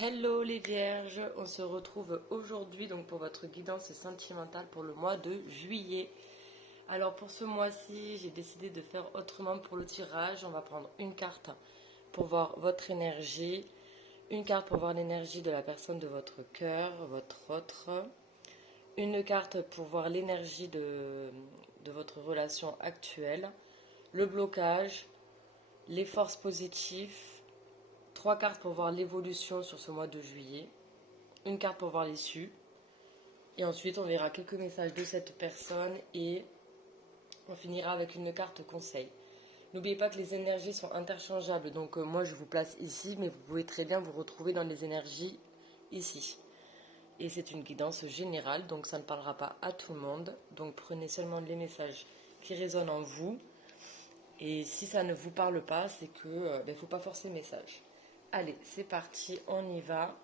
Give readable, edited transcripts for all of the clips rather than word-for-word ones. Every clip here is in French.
Hello les vierges, on se retrouve aujourd'hui donc pour votre guidance sentimentale pour le mois de juillet. Alors pour ce mois-ci, j'ai décidé de faire autrement pour le tirage. On va prendre une carte pour voir votre énergie, une carte pour voir l'énergie de la personne de votre cœur, votre autre, une carte pour voir l'énergie de votre relation actuelle, le blocage, les forces positives, trois cartes pour voir l'évolution sur ce mois de juillet, une carte pour voir l'issue. Et ensuite, on verra quelques messages de cette personne et on finira avec une carte conseil. N'oubliez pas que les énergies sont interchangeables. Donc moi, je vous place ici, mais vous pouvez très bien vous retrouver dans les énergies ici. Et c'est une guidance générale, donc ça ne parlera pas à tout le monde. Donc prenez seulement les messages qui résonnent en vous. Et si ça ne vous parle pas, c'est que faut pas forcer le message. Allez, c'est parti, on y va.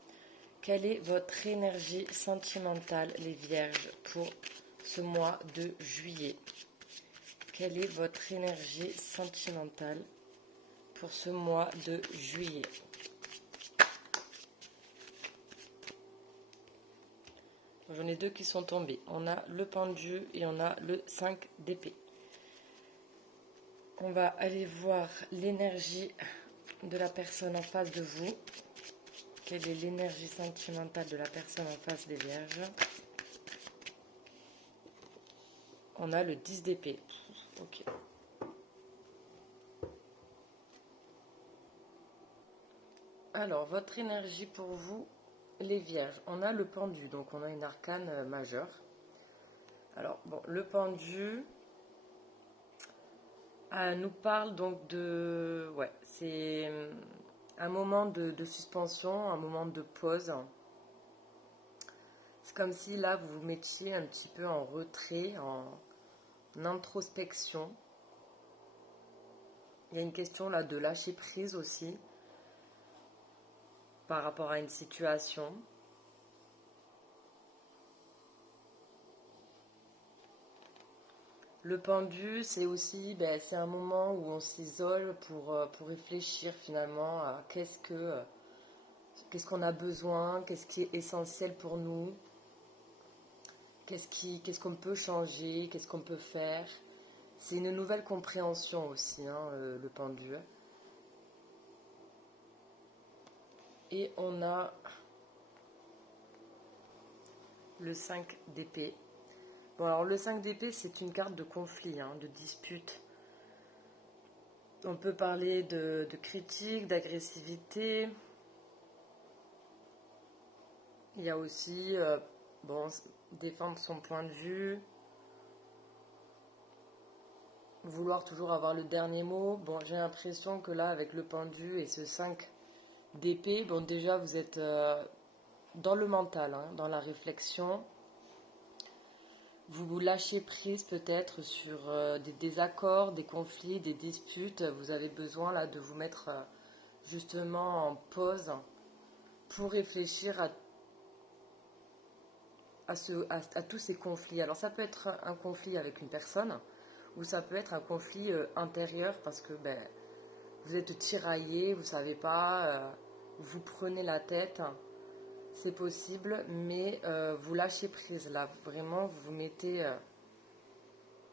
Quelle est votre énergie sentimentale, les vierges, pour ce mois de juillet? Quelle est votre énergie sentimentale pour ce mois de juillet? J'en ai deux qui sont tombés. On a le pendu et on a le 5 d'épée. On va aller voir l'énergie de la personne en face de vous. Quelle est l'énergie sentimentale de la personne en face des vierges? On a le 10 d'épée. Ok. Alors, votre énergie pour vous, les vierges. On a le pendu, donc on a une arcane majeure. Alors, bon, le pendu nous parle donc de... Ouais, c'est un moment de suspension, un moment de pause. C'est comme si là, vous vous mettiez un petit peu en retrait, en introspection. Il y a une question là de lâcher prise aussi par rapport à une situation. Le pendu, c'est aussi c'est un moment où on s'isole pour réfléchir finalement à qu'est-ce qu'on a besoin, qu'est-ce qui est essentiel pour nous, qu'est-ce qu'on peut changer, qu'est-ce qu'on peut faire. C'est une nouvelle compréhension aussi, hein, le pendu. Et on a le 5 d'épée. Bon, alors le 5 d'épée, c'est une carte de conflit, hein, de dispute. On peut parler de critique, d'agressivité. Il y a aussi, défendre son point de vue, vouloir toujours avoir le dernier mot. Bon, j'ai l'impression que là, avec le pendu et ce 5 d'épée, bon, déjà, vous êtes dans le mental, hein, dans la réflexion. Vous vous lâchez prise peut-être sur des désaccords, des conflits, des disputes. Vous avez besoin là de vous mettre justement en pause pour réfléchir à tous ces conflits. Alors ça peut être un conflit avec une personne ou ça peut être un conflit intérieur parce que vous êtes tiraillé, vous ne savez pas, vous prenez la tête. C'est possible, mais vous lâchez prise là. Vraiment, vous vous mettez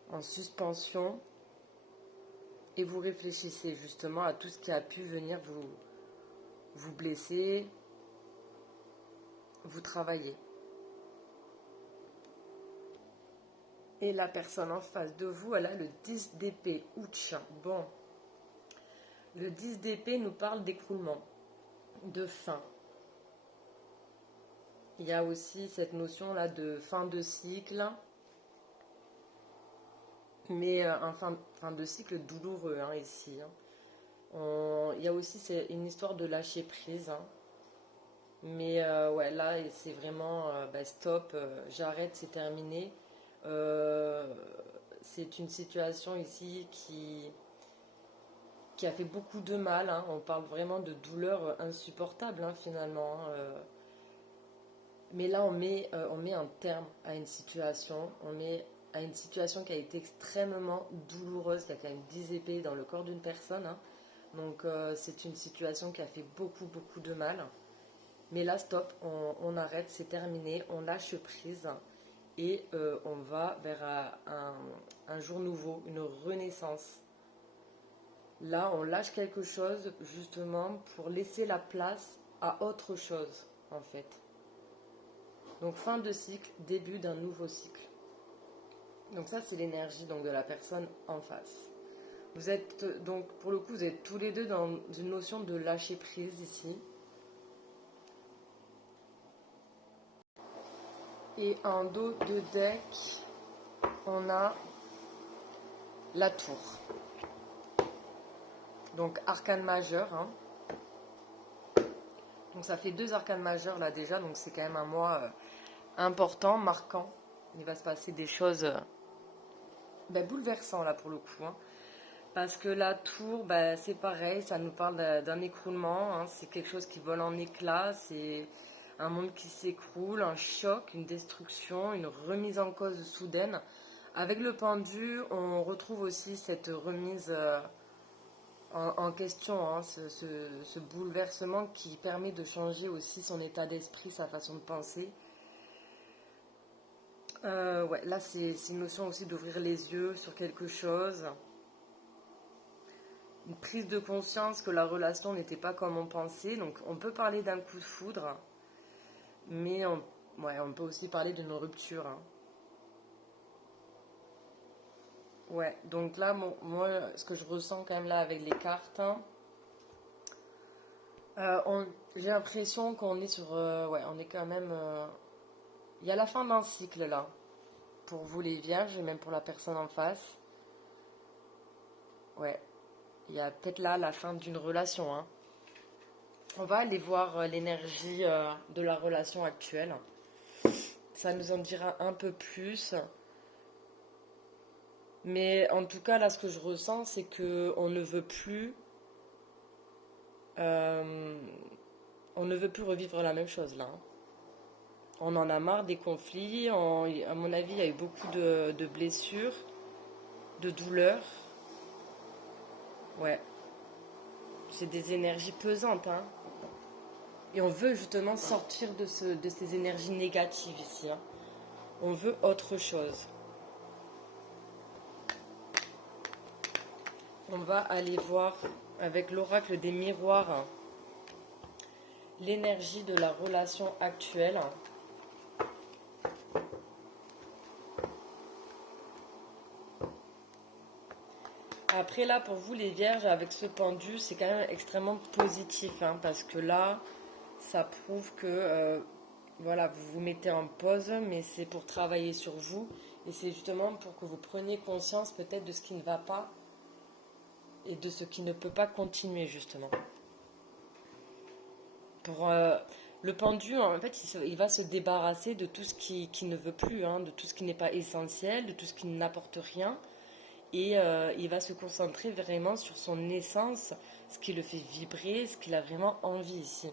en suspension et vous réfléchissez justement à tout ce qui a pu venir vous blesser, vous travailler. Et la personne en face de vous, elle a le 10 d'épée. Ouch. Bon. Le 10 d'épée nous parle d'écroulement, de fin. Il y a aussi cette notion-là de fin de cycle, mais un fin de cycle douloureux hein, ici. Il y a aussi une histoire de lâcher prise. Hein. Mais ouais, là, c'est vraiment stop, j'arrête, c'est terminé. Euh, c'est une situation ici qui a fait beaucoup de mal. Hein. On parle vraiment de douleur insupportable hein, finalement. Hein. Mais là, on met un terme à une situation. On met à une situation qui a été extrêmement douloureuse, qui a quand même 10 épées dans le corps d'une personne. Hein. Donc c'est une situation qui a fait beaucoup, beaucoup de mal. Mais là, stop, on arrête, c'est terminé, on lâche prise et on va vers un jour nouveau, une renaissance. Là, on lâche quelque chose justement pour laisser la place à autre chose, en fait. Donc, fin de cycle, début d'un nouveau cycle. Donc ça, c'est l'énergie donc, de la personne en face. Vous êtes, donc, pour le coup, vous êtes tous les deux dans une notion de lâcher prise ici. Et en dos de deck, on a la tour. Donc arcane majeur. Hein. Donc ça fait 2 arcanes majeures là déjà. Donc c'est quand même un mois important, marquant. Il va se passer des choses bouleversantes là pour le coup. Hein. Parce que la tour, c'est pareil. Ça nous parle d'un écroulement. Hein. C'est quelque chose qui vole en éclats. C'est un monde qui s'écroule, un choc, une destruction, une remise en cause soudaine. Avec le pendu, on retrouve aussi cette remise en question, hein, ce bouleversement qui permet de changer aussi son état d'esprit, sa façon de penser. Ouais, là, c'est une notion aussi d'ouvrir les yeux sur quelque chose. Une prise de conscience que la relation n'était pas comme on pensait. Donc, on peut parler d'un coup de foudre, mais on peut aussi parler d'une rupture. Hein. Ouais, donc là, moi, ce que je ressens quand même là avec les cartes, hein, j'ai l'impression qu'on est sur... ouais, on est quand même... il y a la fin d'un cycle là, pour vous les vierges et même pour la personne en face. Ouais, il y a peut-être là la fin d'une relation. Hein. On va aller voir l'énergie de la relation actuelle. Ça nous en dira un peu plus. Mais en tout cas, là, ce que je ressens, c'est qu'on ne veut plus... on ne veut plus revivre la même chose là. Hein. On en a marre des conflits. À mon avis, il y a eu beaucoup de blessures, de douleurs. Ouais. C'est des énergies pesantes. Hein. Et on veut justement sortir de ces énergies négatives ici. Hein. On veut autre chose. On va aller voir avec l'oracle des miroirs l'énergie de la relation actuelle. Après là, pour vous les vierges, avec ce pendu, c'est quand même extrêmement positif. Hein, parce que là, ça prouve que voilà, vous vous mettez en pause, mais c'est pour travailler sur vous. Et c'est justement pour que vous preniez conscience peut-être de ce qui ne va pas et de ce qui ne peut pas continuer justement. Pour le pendu, en fait, il va se débarrasser de tout ce qui ne veut plus, hein, de tout ce qui n'est pas essentiel, de tout ce qui n'apporte rien. Et il va se concentrer vraiment sur son essence, ce qui le fait vibrer, ce qu'il a vraiment envie ici.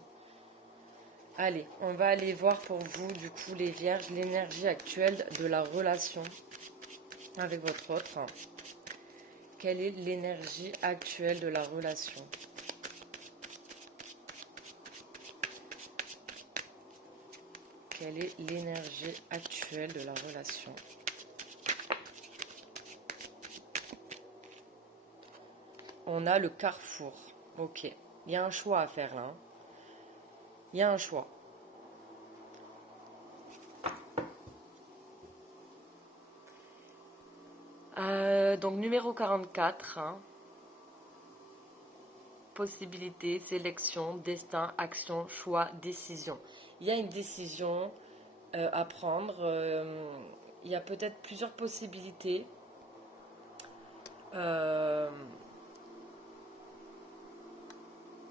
Allez, on va aller voir pour vous, du coup, les vierges, l'énergie actuelle de la relation avec votre autre. Quelle est l'énergie actuelle de la relation ? Quelle est l'énergie actuelle de la relation ? On a le carrefour. Ok. Il y a un choix à faire là. Hein. Il y a un choix. Donc numéro 44. Hein. Possibilité, sélection, destin, action, choix, décision. Il y a une décision à prendre. Il y a peut-être plusieurs possibilités.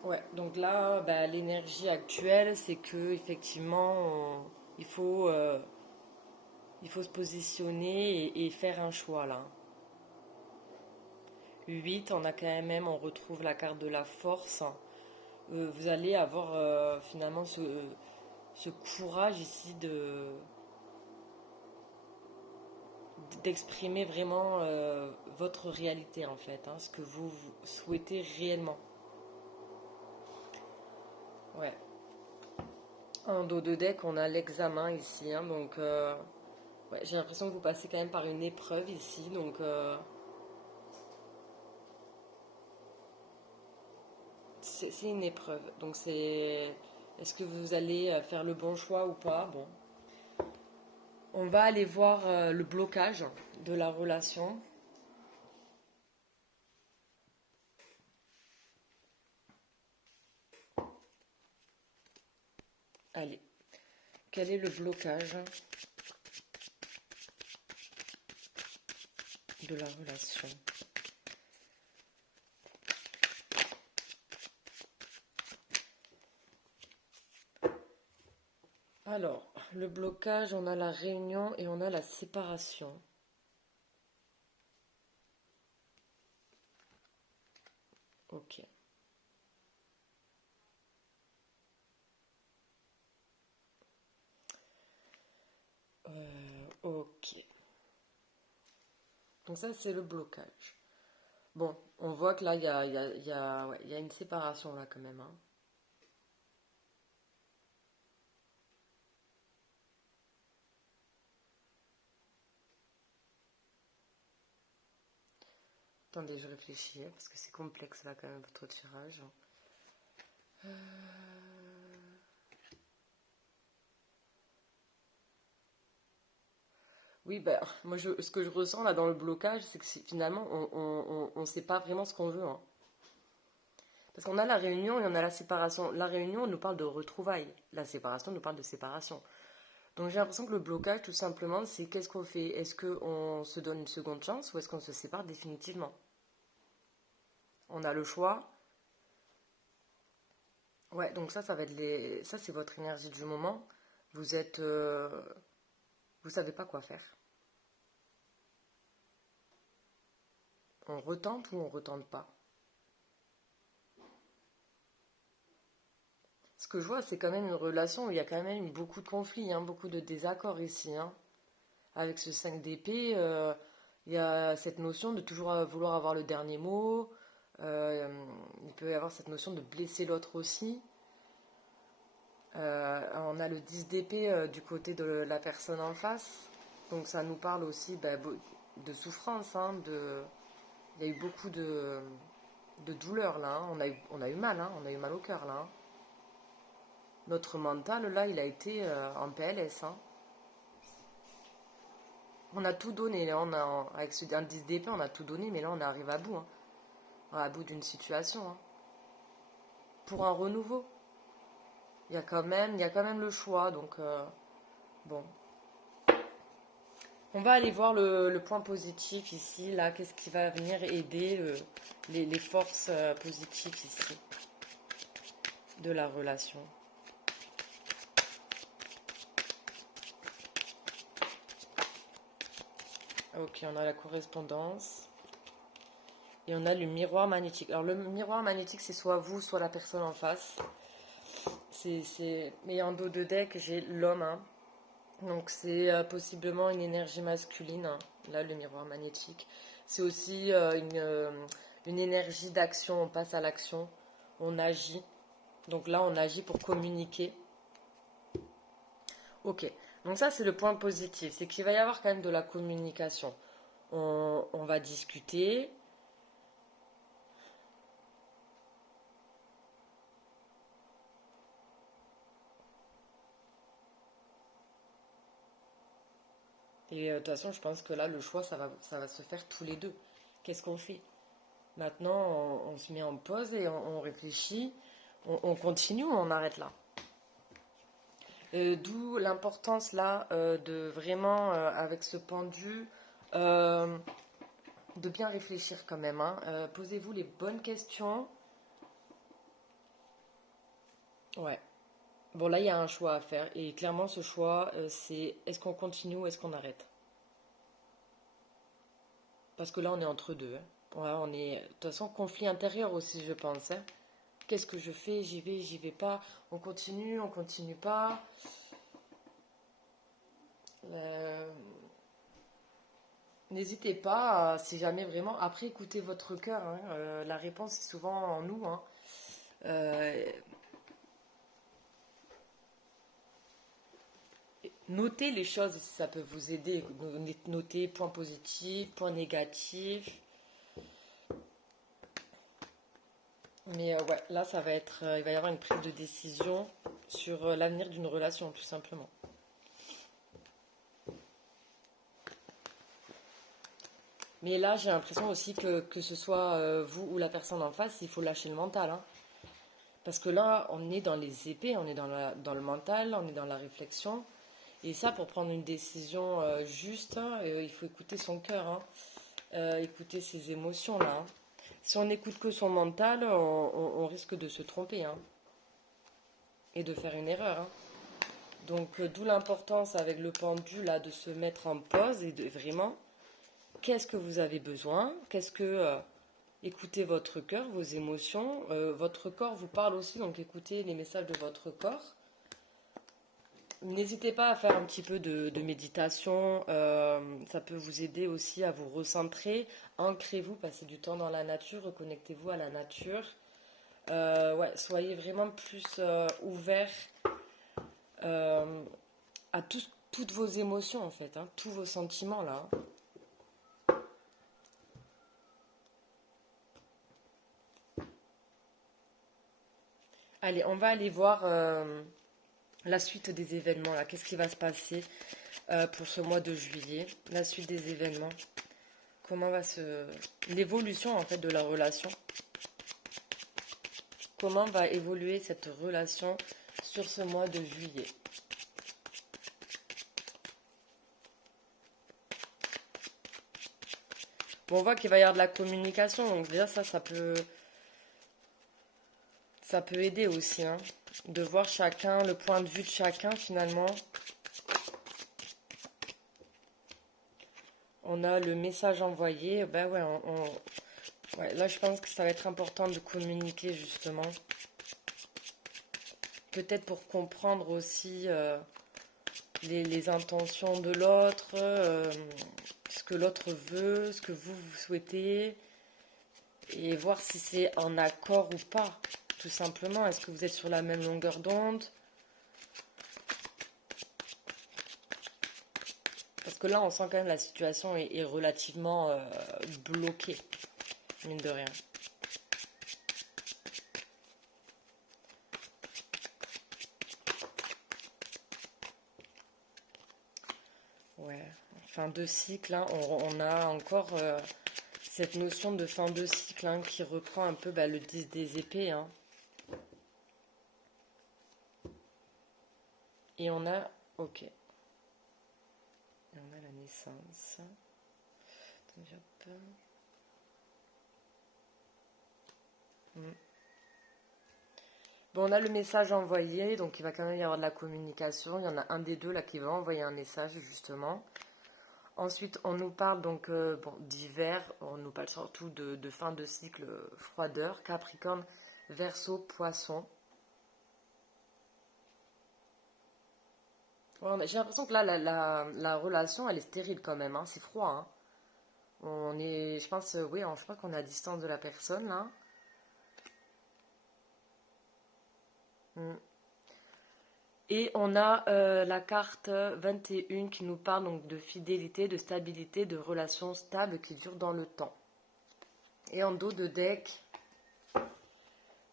Ouais, donc là, l'énergie actuelle, c'est que effectivement, il faut se positionner et faire un choix là. 8, on a quand même, on retrouve la carte de la force. Vous allez avoir finalement ce courage ici d'exprimer vraiment votre réalité en fait, hein, ce que vous souhaitez réellement. Ouais. En dos de deck, on a l'examen ici, hein, donc ouais, j'ai l'impression que vous passez quand même par une épreuve ici, donc c'est une épreuve. Donc c'est, est-ce que vous allez faire le bon choix ou pas? Bon, on va aller voir le blocage de la relation. Allez, quel est le blocage de la relation? Alors, le blocage, on a la réunion et on a la séparation. Ok. Ok. Donc ça, c'est le blocage. Bon, on voit que là, ouais, il y a une séparation là quand même, hein. Attendez, je réfléchis, hein, parce que c'est complexe là quand même, votre tirage. Oui, ben, moi, ce que je ressens là dans le blocage, c'est que finalement, on sait pas vraiment ce qu'on veut, hein. Parce qu'on a la réunion et on a la séparation. La réunion nous parle de retrouvailles. La séparation nous parle de séparation. Donc j'ai l'impression que le blocage, tout simplement, c'est qu'est-ce qu'on fait? Est-ce qu'on se donne une seconde chance ou est-ce qu'on se sépare définitivement? On a le choix. Ouais, donc ça va être les. Ça, c'est votre énergie du moment. Vous êtes. Vous savez pas quoi faire. On retente ou on retente pas? Ce que je vois, c'est quand même une relation où il y a quand même eu beaucoup de conflits, hein, beaucoup de désaccords ici, hein. Avec ce 5 d'épée, il y a cette notion de toujours vouloir avoir le dernier mot. Euh, il peut y avoir cette notion de blesser l'autre aussi. On a le 10 d'épée du côté de la personne en face. Donc ça nous parle aussi bah, de souffrance. Hein, il y a eu beaucoup de douleur là. Hein. On a eu mal. Hein, on a eu mal au cœur là. Hein. Notre mental là, il a été en PLS. Hein. On a tout donné. Là, avec ce 10 d'épée, on a tout donné. Mais là, on arrive à bout. Hein. À bout d'une situation. Hein. Pour un renouveau. Il y a quand même le choix. Donc, bon. On va aller voir le point positif ici, là, qu'est-ce qui va venir aider les forces positives ici de la relation. Ok, on a la correspondance et on a le miroir magnétique. Alors le miroir magnétique, c'est soit vous, soit la personne en face. Mais en dos de deck, j'ai l'homme, hein. Donc c'est possiblement une énergie masculine, hein, là le miroir magnétique. C'est aussi une énergie d'action, on passe à l'action, on agit. Donc là on agit pour communiquer. Ok, donc ça c'est le point positif, c'est qu'il va y avoir quand même de la communication. On va discuter. Et de toute façon je pense que là le choix ça va se faire tous les deux. Qu'est-ce qu'on fait? Maintenant on se met en pause et on réfléchit. On continue ou on arrête là? D'où l'importance là de vraiment, avec ce pendu, euh, de bien réfléchir quand même, hein. Posez-vous les bonnes questions. Ouais. Bon, là, il y a un choix à faire. Et clairement, ce choix, c'est est-ce qu'on continue ou est-ce qu'on arrête? Parce que là, on est entre deux, hein. Ouais, on est, de toute façon, conflit intérieur aussi, je pense, hein. Qu'est-ce que je fais? J'y vais pas. On continue pas. Euh, N'hésitez pas, si jamais vraiment, après écoutez votre cœur, hein, la réponse est souvent en nous, hein. Euh, Notez les choses si ça peut vous aider. Notez points positifs, points négatifs. Mais ouais, là, ça va être, il va y avoir une prise de décision sur l'avenir d'une relation, tout simplement. Mais là, j'ai l'impression aussi que ce soit vous ou la personne en face, il faut lâcher le mental, hein. Parce que là, on est dans les épées, on est dans le mental, on est dans la réflexion. Et ça, pour prendre une décision juste, hein, il faut écouter son cœur, hein. Écouter ses émotions, là, hein. Si on n'écoute que son mental, on risque de se tromper, hein, et de faire une erreur, hein. Donc, d'où l'importance avec le pendu, là, de se mettre en pause et de vraiment, qu'est-ce que vous avez besoin? Écoutez votre cœur, vos émotions. Votre corps vous parle aussi, donc écoutez les messages de votre corps. N'hésitez pas à faire un petit peu de méditation. Ça peut vous aider aussi à vous recentrer. Ancrez-vous, passez du temps dans la nature, reconnectez-vous à la nature. Ouais, soyez vraiment plus ouvert à toutes vos émotions en fait, hein, tous vos sentiments là, hein. Allez, on va aller voir la suite des événements là. Qu'est-ce qui va se passer pour ce mois de juillet? La suite des événements. Comment va se... L'évolution en fait de la relation. Comment va évoluer cette relation sur ce mois de juillet? Bon, on voit qu'il va y avoir de la communication, donc déjà ça peut aider aussi, hein, de voir chacun, le point de vue de chacun finalement. On a le message envoyé, ben ouais, ouais, là je pense que ça va être important de communiquer justement. Peut-être pour comprendre aussi les intentions de l'autre, ce que l'autre veut, ce que vous souhaitez, et voir si c'est en accord ou pas, tout simplement. Est-ce que vous êtes sur la même longueur d'onde? Parce que là, on sent quand même la situation est relativement bloquée, mine de rien. Ouais, fin de cycle, hein, on a encore cette notion de fin de cycle, hein, qui reprend un peu le 10 des épées, hein. Et on a, ok, et on a la naissance. Attendez, hop. Bon, on a le message envoyé, donc il va quand même y avoir de la communication. Il y en a un des deux là qui va envoyer un message justement. Ensuite, on nous parle donc d'hiver, on nous parle surtout de fin de cycle, froideur, Capricorne, Verseau, Poisson. Ouais, j'ai l'impression que là, la relation, elle est stérile quand même, hein, c'est froid, hein. On est, je pense, oui, je pense qu'on est à distance de la personne là. Mm. Et on a la carte 21 qui nous parle donc de fidélité, de stabilité, de relations stables qui durent dans le temps. Et en dos de deck,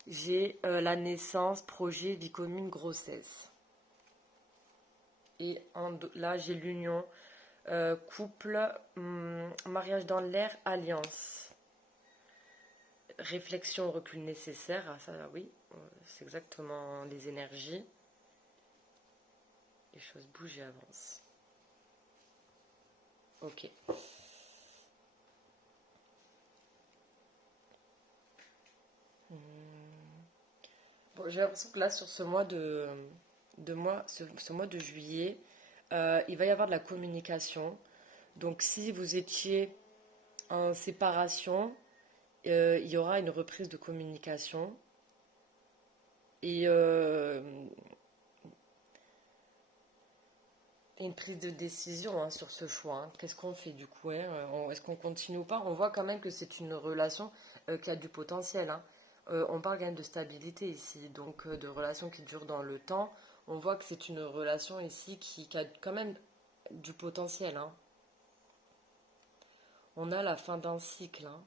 j'ai la naissance, projet, vie commune, grossesse. Et là, j'ai l'union, couple, mariage dans l'air, alliance. Réflexion, recul nécessaire, ah, ça oui, c'est exactement les énergies. Les choses bougent et avancent. Ok. Bon, j'ai l'impression que là, sur ce mois ce mois de juillet, il va y avoir de la communication. Donc, si vous étiez en séparation, il y aura une reprise de communication. Et une prise de décision, hein, sur ce choix, hein. Qu'est-ce qu'on fait du coup, hein, est-ce qu'on continue ou pas? On voit quand même que c'est une relation qui a du potentiel, hein. On parle quand même de stabilité ici, donc de relations qui durent dans le temps. On voit que c'est une relation ici qui a quand même du potentiel, hein. On a la fin d'un cycle, hein.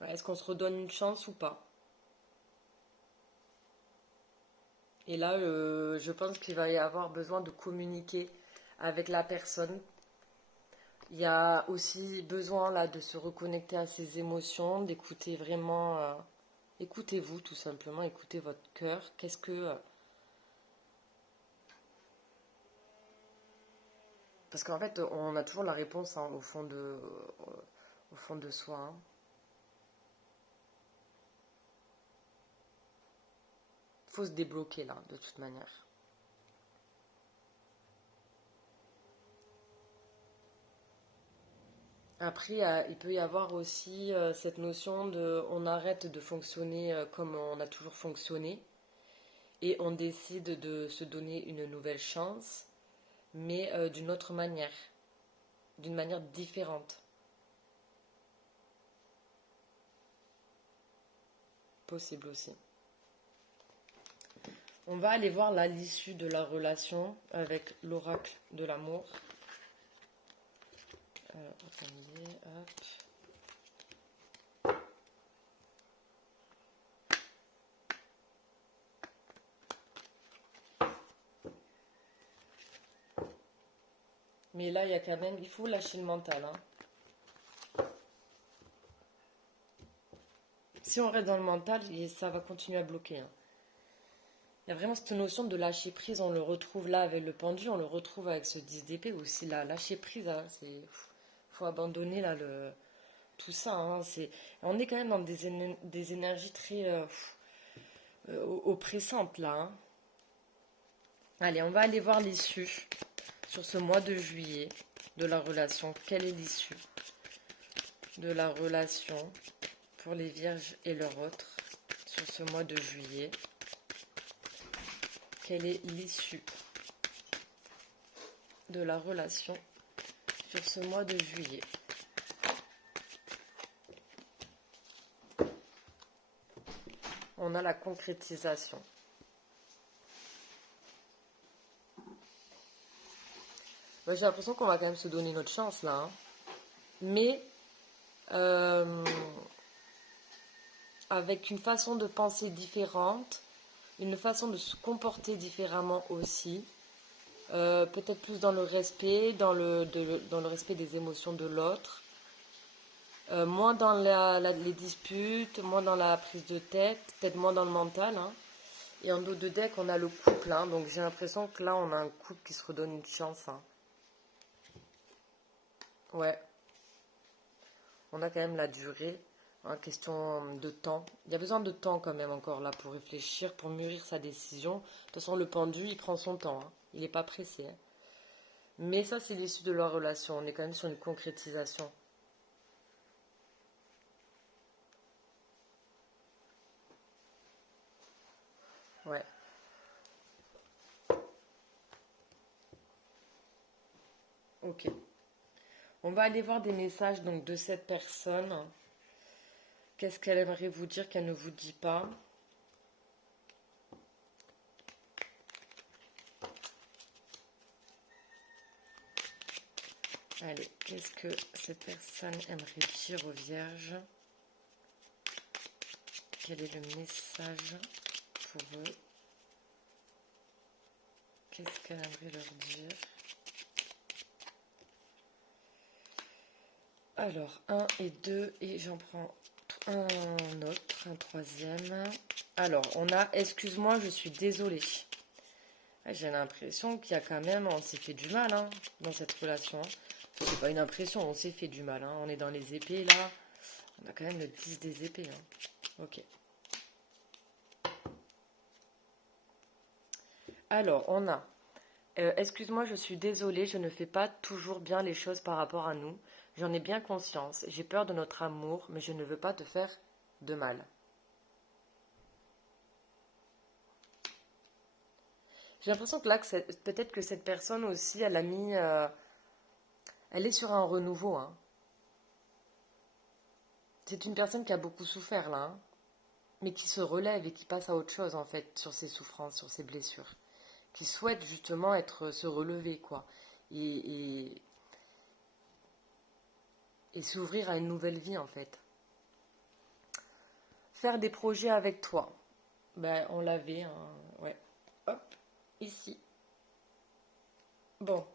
Ouais, est-ce qu'on se redonne une chance ou pas? Et là, je pense qu'il va y avoir besoin de communiquer avec la personne. Il y a aussi besoin là de se reconnecter à ses émotions, d'écouter vraiment. Écoutez-vous tout simplement, écoutez votre cœur. Qu'est-ce que. Parce qu'en fait, on a toujours la réponse, hein, au fond de soi, hein. Faut se débloquer là, de toute manière. Après, il peut y avoir aussi cette notion de on arrête de fonctionner comme on a toujours fonctionné et on décide de se donner une nouvelle chance, mais d'une manière différente, possible aussi. On va aller voir là l'issue de la relation avec l'oracle de l'amour. Attendez, hop. Mais là, il y a quand même, il faut lâcher le mental, hein. Si on reste dans le mental, ça va continuer à bloquer, hein. Il y a vraiment cette notion de lâcher prise, on le retrouve là avec le pendu, on le retrouve avec ce 10 d'épée aussi, là, lâcher prise, hein, faut abandonner là tout ça, hein, on est quand même dans des énergies très oppressantes là, hein. Allez, on va aller voir l'issue sur ce mois de juillet de la relation. Quelle est l'issue de la relation pour les vierges et leurs autres sur ce mois de juillet? Quelle est l'issue de la relation sur ce mois de juillet? On a la concrétisation. Ouais, j'ai l'impression qu'on va quand même se donner notre chance là, hein. Mais euh, avec une façon de penser différente, une façon de se comporter différemment aussi. Peut-être plus dans le respect, dans le respect des émotions de l'autre. Moins dans les disputes, moins dans la prise de tête, peut-être moins dans le mental, hein. Et en dos de deck, on a le couple, hein. Donc j'ai l'impression que là, on a un couple qui se redonne une chance, hein. Ouais, on a quand même la durée, hein, question de temps. Il y a besoin de temps quand même encore là pour réfléchir, pour mûrir sa décision. De toute façon, le pendu, il prend son temps, hein. Il n'est pas pressé, hein. Mais ça, c'est l'issue de leur relation. On est quand même sur une concrétisation. Ouais. Ok. On va aller voir des messages donc de cette personne. Qu'est-ce qu'elle aimerait vous dire qu'elle ne vous dit pas? Allez, qu'est-ce que cette personne aimerait dire aux vierges? Quel est le message pour eux? Qu'est-ce qu'elle aimerait leur dire? Alors, un et deux, et j'en prends un autre, un troisième. Alors, on a excuse-moi, je suis désolée. Ah, j'ai l'impression qu'il y a quand même, on s'est fait du mal, hein, dans cette relation. C'est pas une impression, on s'est fait du mal, hein. On est dans les épées là. On a quand même le 10 des épées, hein. Ok. Alors, on a excuse-moi, je suis désolée, je ne fais pas toujours bien les choses par rapport à nous. J'en ai bien conscience. J'ai peur de notre amour, mais je ne veux pas te faire de mal. J'ai l'impression que là, peut-être que cette personne aussi, elle a mis, elle est sur un renouveau, hein. C'est une personne qui a beaucoup souffert là, hein. mais qui se relève et qui passe à autre chose en fait sur ses souffrances, sur ses blessures, qui souhaite justement se relever quoi, et, et, et s'ouvrir à une nouvelle vie en fait. Faire des projets avec toi, ben on l'avait, hein, ouais, hop, ici. Bon,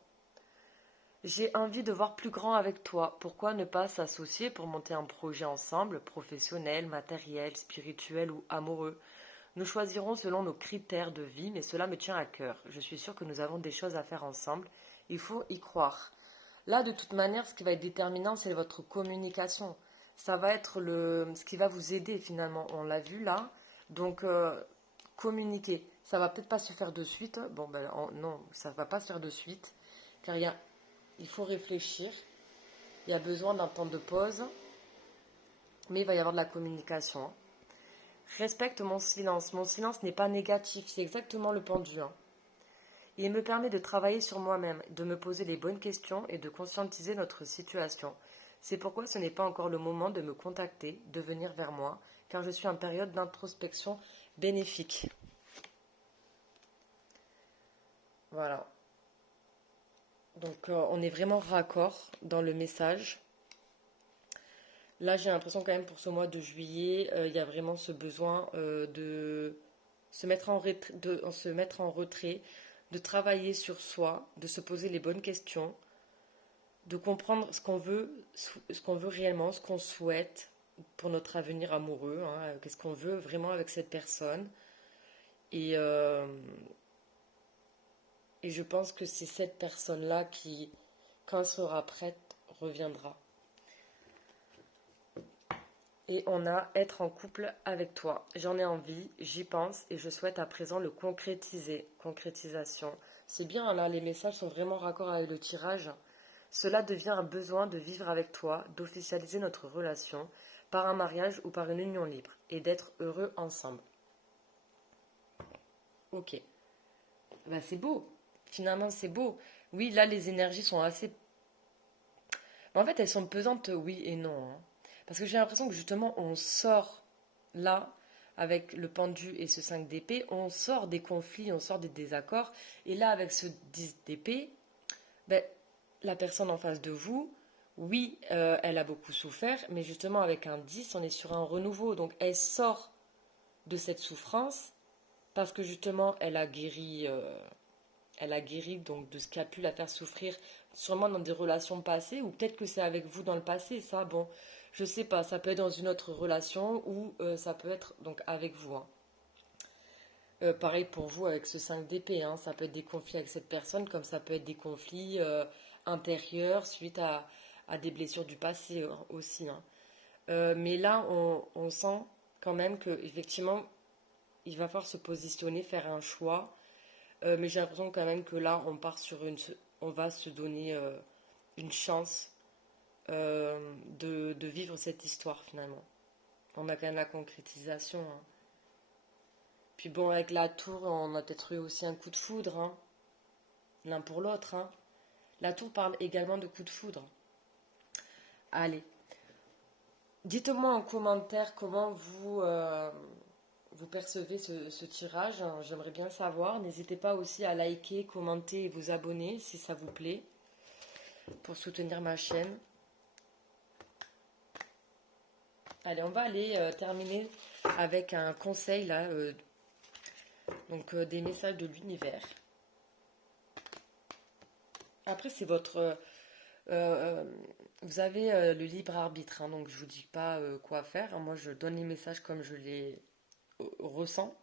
j'ai envie de voir plus grand avec toi. Pourquoi ne pas s'associer pour monter un projet ensemble, professionnel, matériel, spirituel ou amoureux? Nous choisirons selon nos critères de vie, mais cela me tient à cœur. Je suis sûre que nous avons des choses à faire ensemble. Il faut y croire. Là, de toute manière, ce qui va être déterminant, c'est votre communication. Ça va être ce qui va vous aider finalement. On l'a vu là. Donc, communiquer. Ça va peut-être pas se faire de suite. Bon, ben non, ça va pas se faire de suite. Car il faut réfléchir. Il y a besoin d'un temps de pause. Mais il va y avoir de la communication. Respecte mon silence. Mon silence n'est pas négatif. C'est exactement le pendu. Il me permet de travailler sur moi-même, de me poser les bonnes questions et de conscientiser notre situation. C'est pourquoi ce n'est pas encore le moment de me contacter, de venir vers moi, car je suis en période d'introspection bénéfique. Voilà. Donc on est vraiment raccord dans le message. Là j'ai l'impression quand même pour ce mois de juillet, il y a vraiment ce besoin de se mettre en retrait, de travailler sur soi, de se poser les bonnes questions, de comprendre ce qu'on veut réellement, ce qu'on souhaite pour notre avenir amoureux, hein, qu'est-ce qu'on veut vraiment avec cette personne. Et, euh, et je pense que c'est cette personne-là qui, quand elle sera prête, reviendra. Et on a être en couple avec toi. J'en ai envie, j'y pense et je souhaite à présent le concrétiser. Concrétisation. C'est bien là, les messages sont vraiment raccords avec le tirage. Cela devient un besoin de vivre avec toi, d'officialiser notre relation par un mariage ou par une union libre et d'être heureux ensemble. Ok. Bah c'est beau. Finalement, c'est beau. Oui, là, les énergies sont assez... En fait, elles sont pesantes, oui et non. Parce que j'ai l'impression que justement, on sort là, avec le pendu et ce 5 d'épée, on sort des conflits, on sort des désaccords. Et là, avec ce 10 d'épée, ben, la personne en face de vous, oui, elle a beaucoup souffert, mais justement avec un 10, on est sur un renouveau. Donc elle sort de cette souffrance parce que justement elle a guéri donc de ce qui a pu la faire souffrir, sûrement dans des relations passées, ou peut-être que c'est avec vous dans le passé, ça, bon, je sais pas, ça peut être dans une autre relation ou ça peut être donc avec vous. Pareil pour vous avec ce 5 d'épée, ça peut être des conflits avec cette personne, comme ça peut être des conflits intérieurs suite à des blessures du passé aussi. Mais là, on sent quand même que effectivement, il va falloir se positionner, faire un choix. Mais j'ai l'impression quand même que là, on va se donner une chance de vivre cette histoire finalement. On a quand même la concrétisation. Puis bon, avec la tour, on a peut-être eu aussi un coup de foudre, l'un pour l'autre. La tour parle également de coup de foudre. Allez, dites-moi en commentaire comment vous percevez ce tirage. J'aimerais bien savoir. N'hésitez pas aussi à liker, commenter et vous abonner si ça vous plaît pour soutenir ma chaîne. Allez, on va aller terminer avec un conseil là, donc des messages de l'univers. Après, c'est votre... vous avez le libre arbitre, donc je vous dis pas quoi faire. Moi, je donne les messages comme je les ressens.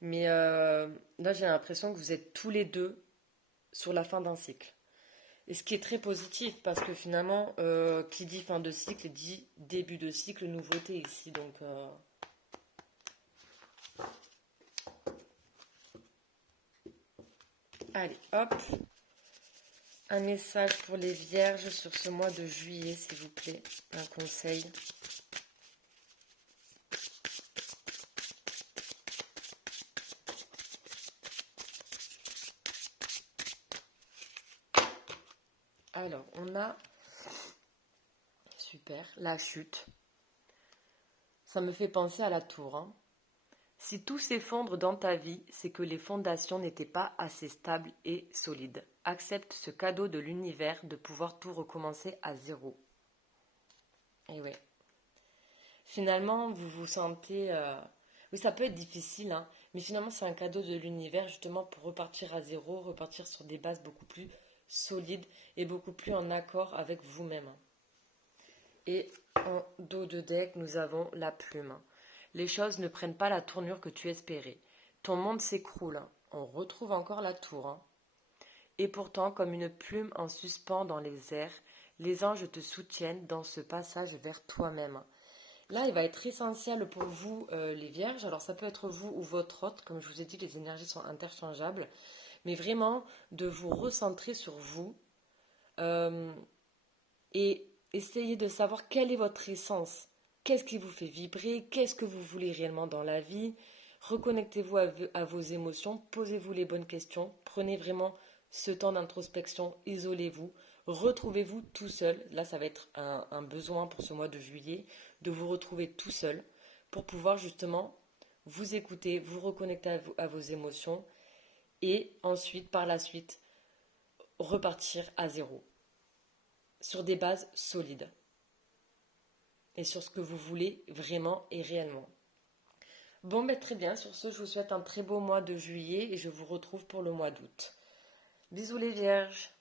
Mais là, j'ai l'impression que vous êtes tous les deux sur la fin d'un cycle. Et ce qui est très positif, parce que finalement, qui dit fin de cycle dit début de cycle, nouveauté ici. Donc, allez, hop. Un message pour les vierges sur ce mois de juillet, s'il vous plaît. Un conseil. Alors, on a, super, la chute. Ça me fait penser à la tour, hein. Si tout s'effondre dans ta vie, c'est que les fondations n'étaient pas assez stables et solides. Accepte ce cadeau de l'univers de pouvoir tout recommencer à zéro. Et ouais. Finalement, vous vous sentez... Oui, ça peut être difficile, hein, mais finalement, c'est un cadeau de l'univers justement pour repartir à zéro, repartir sur des bases beaucoup plus solides et beaucoup plus en accord avec vous-même. Et en dos de deck, nous avons la plume. Les choses ne prennent pas la tournure que tu espérais. Ton monde s'écroule. On retrouve encore la tour, hein. Et pourtant, comme une plume en suspens dans les airs, les anges te soutiennent dans ce passage vers toi-même. Là, il va être essentiel pour vous, les vierges. Alors, ça peut être vous ou votre hôte. Comme je vous ai dit, les énergies sont interchangeables. Mais vraiment, de vous recentrer sur vous euh, et essayer de savoir quelle est votre essence. Qu'est-ce qui vous fait vibrer? Qu'est-ce que vous voulez réellement dans la vie? Reconnectez-vous à vos émotions. Posez-vous les bonnes questions. Prenez vraiment ce temps d'introspection. Isolez-vous. Retrouvez-vous tout seul. Là, ça va être un besoin pour ce mois de juillet, de vous retrouver tout seul pour pouvoir justement vous écouter, vous reconnecter à vos émotions et ensuite, par la suite, repartir à zéro sur des bases solides et sur ce que vous voulez vraiment et réellement. Bon, ben très bien. Sur ce, je vous souhaite un très beau mois de juillet et je vous retrouve pour le mois d'août. Bisous les vierges!